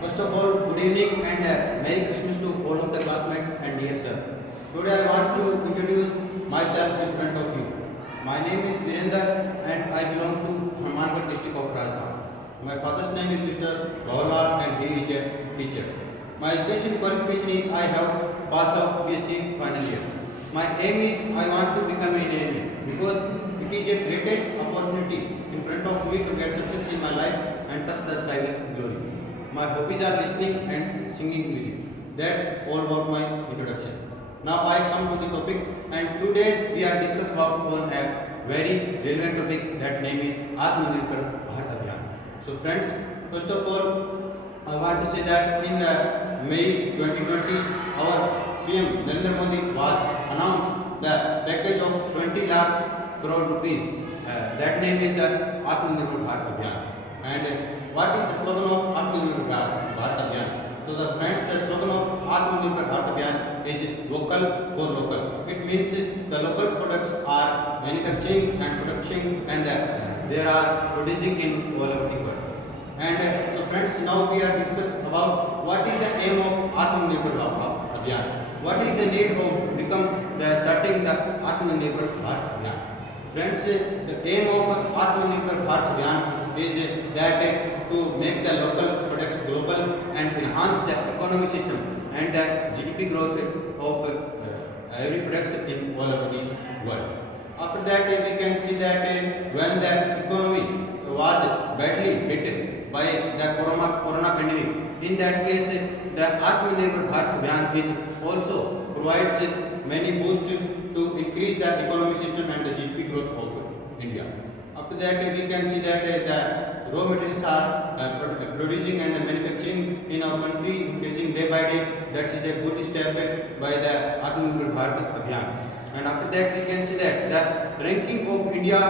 First of all, good evening and Merry Christmas to all of the classmates and dear sir. Today I want to introduce myself in front of you. My name is Virender and I belong to Hanumangarh district of Rajasthan. My father's name is Mr. Gaurlal and he is a teacher. My education qualification is I have passed out BSc final year. My aim is I want to become an engineer because it is a greatest opportunity in front of me to get success in my life and touch the sky with glory. My hobbies are listening and singing music. That's all about my introduction. Now I come to the topic and today we are discuss about on a very relevant topic that name is Atmanirbhar Bharat Abhiyan. So friends, first of all I want to say that in May 2020 our PM Narendra Modi was announced the package of 20 lakh crore rupees. That name is the Atmanirbhar Bharat Abhiyan. And what is the slogan of Atmanirbhar Bharat Abhiyan? So the friends, the slogan of Atmanirbhar Bharat Abhiyan is local for local. It means the local products are manufacturing and production and they are producing in all over the world. And so friends, now we are discuss about what is the aim of Atmanirbhar Bharat Abhiyan. What is the need of become the starting the Atmanirbhar Bharat Abhiyan? Friends, the aim of Atmanirbhar Bharat Abhiyan is that to make the local products global and enhance the economy system and the GDP growth of every products in all over the world. After that, we can see that when the economy was badly hit by the corona pandemic, in that case, the Atmanirbhar Bharat Abhiyan is also provides many boosts to increase the economy system and the GDP growth of India. After that, we can see that the raw materials are producing and manufacturing in our country increasing day by day. That is a good step by the Atmanirbhar Bharat Abhiyan. And after that, we can see that the ranking of India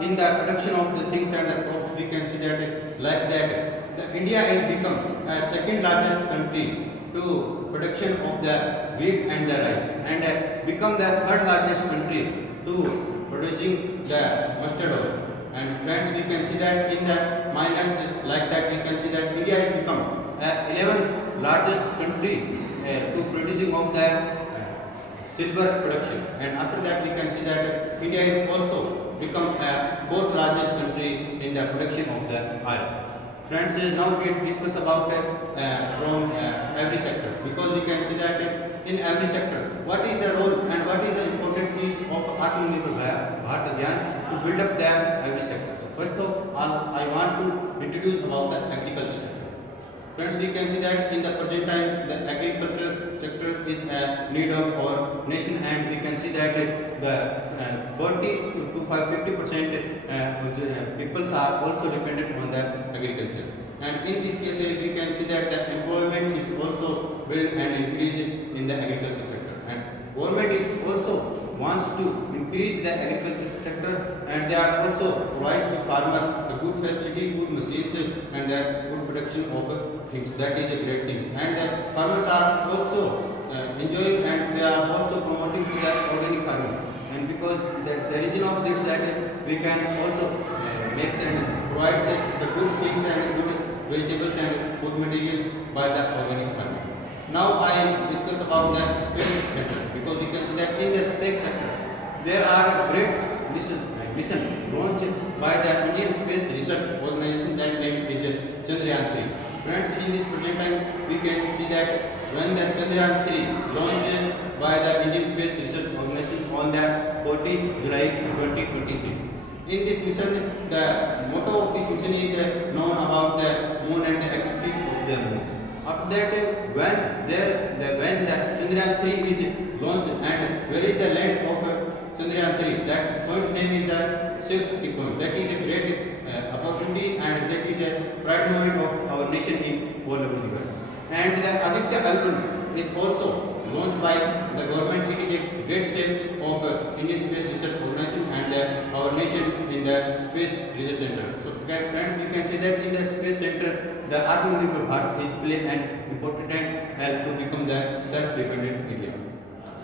in the production of the things and the crops, we can see that like that. The India has become a second largest country to production of the wheat and the rice and become the third largest country to producing the mustard oil. And friends, we can see that in the miners like that, we can see that India has become 11th largest country to producing of the silver production. And after that, we can see that India has also become a fourth largest country in the production of the oil. Friends, now we discuss about from every sector because we can see that in every sector what is the role and what is the important piece of Atmanirbhar Bharat Abhiyan to build up their every sector. So first of all, I want to introduce about the agriculture sector. Friends, we can see that in the present time the agriculture sector is a need of our nation and we can see that the 40 to 50% people are also dependent on the agriculture. And in this case, we can see that the employment is also built and increased in the agriculture sector. And government is also wants to increase the agriculture sector and they are also provides to farmer a good facility, good machines and the good production of things. That is a great thing. And the farmers are also enjoying and they are also promoting to the organic farming. And because the reason of this that we can also make and provide the good things and good vegetables and food materials by the organic farming. Now I discuss about the space sector because you can see that in the space sector there are a great mission launched by the Indian Space Research Organization that name is Chandrayaan 3. Friends, in this present time we can see that when the Chandrayaan 3 launched by the Indian Space Research Organization on the 14th July 2023. In this mission, the motto of this mission is known about the moon and the activities of the moon. After that, when the Chandrayaan 3 is launched and where is the land of Chandrayaan 3, that point name is the safety point. That is a great opportunity and that is a pride moment of our nation in all over the world. And the Aditya L1 is also launched by the government. It is a great step of Indian Space Research Organization and our nation in the Space Research Center. So friends, we can say that in the Space Center, the Atmanirbhar Bharat is play an important role to become the self-dependent India.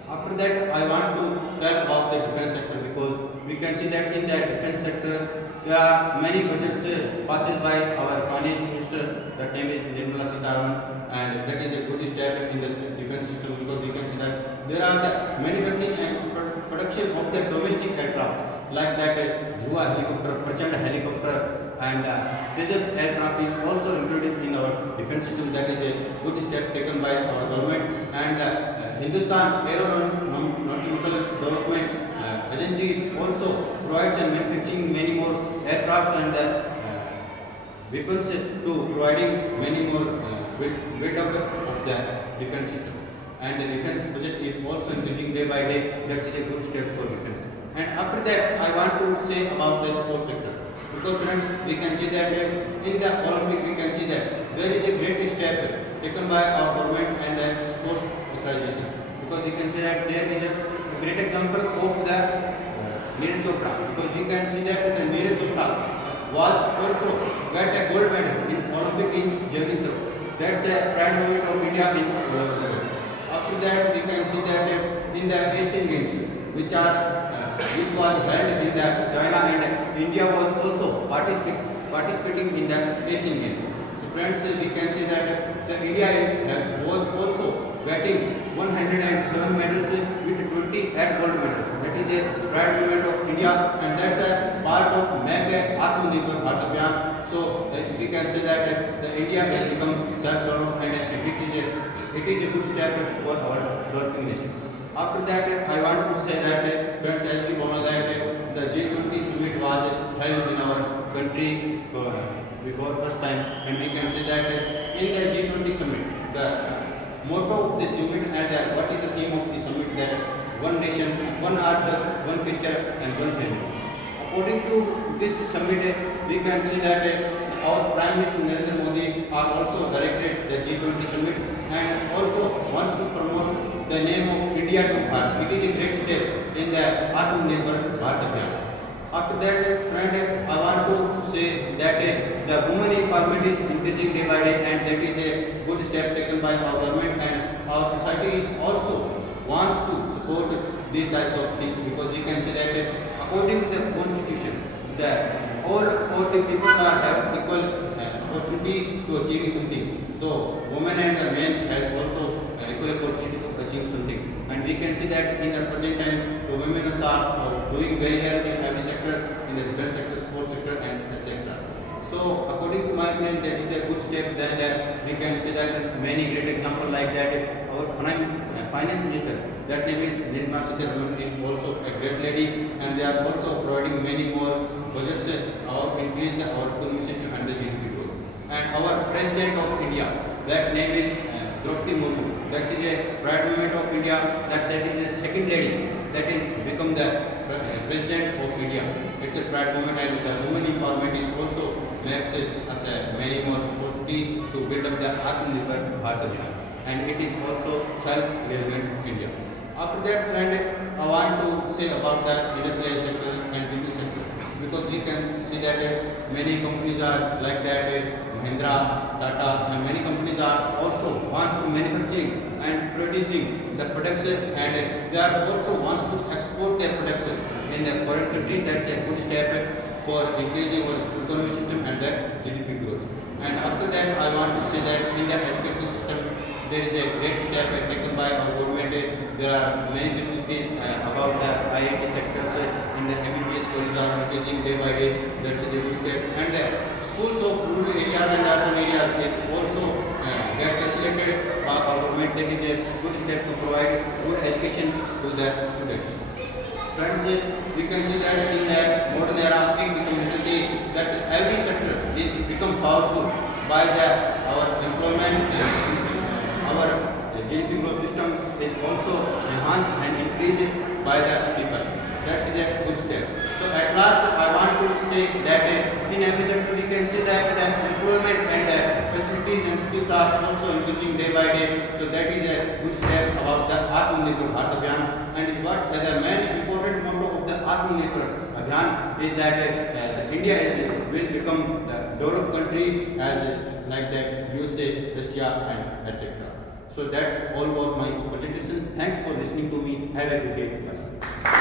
After that, I want to tell about the defense sector because we can see that in the defense sector, there are many budgets passes by our finance minister, that name is Nirmala Sitharaman, and that is a good step in the defense system, because we can see that there are the manufacturing and production of the domestic aircraft like that Dhruva helicopter, Prachand helicopter, and Tejas aircraft is also included in our defense system. That is a good step taken by our government, and Hindustan Aeronautical Development Agency also provides and manufacturing many more aircraft and weapons to providing many more build-up of the defense system. And the defense budget is also increasing day by day. That is a good step for defense. And after that, I want to say about the sports sector, because friends, we can see that in the Olympic we can see that there is a great step taken by our government and the sports authorization, because we can see that there is a great example of the Neeraj Chopra, because we can see that the Neeraj Chopra was also got a gold medal in Olympic in javelin throw. That's a pride moment of India in Olympic. After that, we can see that in the Asian Games, which was held in the China, and India was also participating in the Asian Games. So friends, we can see that the India was also getting 107 medals with 28 gold medals. That is a pride moment of India, and that's a part of Make Atmanirbhar Bharat Abhiyan. So we can say that the India has become self-reliant, and it is a good step for our developing nation. After that, I want to say that friends, as we know that the G20 summit was held in our country before first time, and we can say that in the G20 summit, the motto of the summit and what is the theme of the summit, that one nation, one earth, one future, and one family. According to this summit, we can see that our Prime Minister Narendra Modi are also directed the G20 summit, and also wants to promote the name of India to Bharat. It is a great step in the Atmanirbhar Bharat Abhiyan. After that, friend, I want to say that the women empowerment is increasing day by day, and that is a good step taken by our government, and our society is also wants to support these types of things, because we can say that according to the constitution, that all the people are have equal opportunity to achieving something. So women and the men have also equal opportunity to achieve something, and we can see that in the present time the women are doing very well in every sector, in the defense sector, sports sector, and etc. So according to my opinion, that is a good step. Then we can see that many great examples like that. Our finance minister, that name is Nirmala Sitharaman, is also a great lady, and they are also providing many more budgets or increase our economic system and the GDP growth. And our President of India, that name is Draupadi Murmu, that is a pride moment of India, that is a second lady that is become the President of India. It's a pride moment, and the women empowerment is also makes us a many more opportunity to build up the Atmanirbhar Bharat Abhiyan, and it is also self-relevant India. After that, friend, I want to say about the industrial sector and business sector, because we can see that many companies are like that, Mahindra, Tata, and many companies are also wants to manufacturing and producing the products, and they are also wants to export their products in the foreign country. That's a good step for increasing our economic system and the GDP growth. And after that, I want to say that in the education system, there is a great step taken by our government. There are many facilities about the IIT sectors in the MBBS colleges are increasing day by day. That's a good step. And the schools of rural areas and urban areas also get facilitated by our government. That is a good step to provide good education to the students. Friends, we can see that in the modern era, it becomes necessary that every sector is become powerful by our employment. Our GDP growth system is also enhanced and increased by the people. That is a good step. So at last, I want to say that in every sector we can see that the employment and the facilities and skills are also increasing day by day. So that is a good step about the Atmanirbhar Bharat Abhiyan. And what the main important motto of the Atmanirbhar Abhiyan is that India will become the developed country as like that USA, Russia, and etc. So that's all about my presentation. Thanks for listening to me. Have a good day. Bye.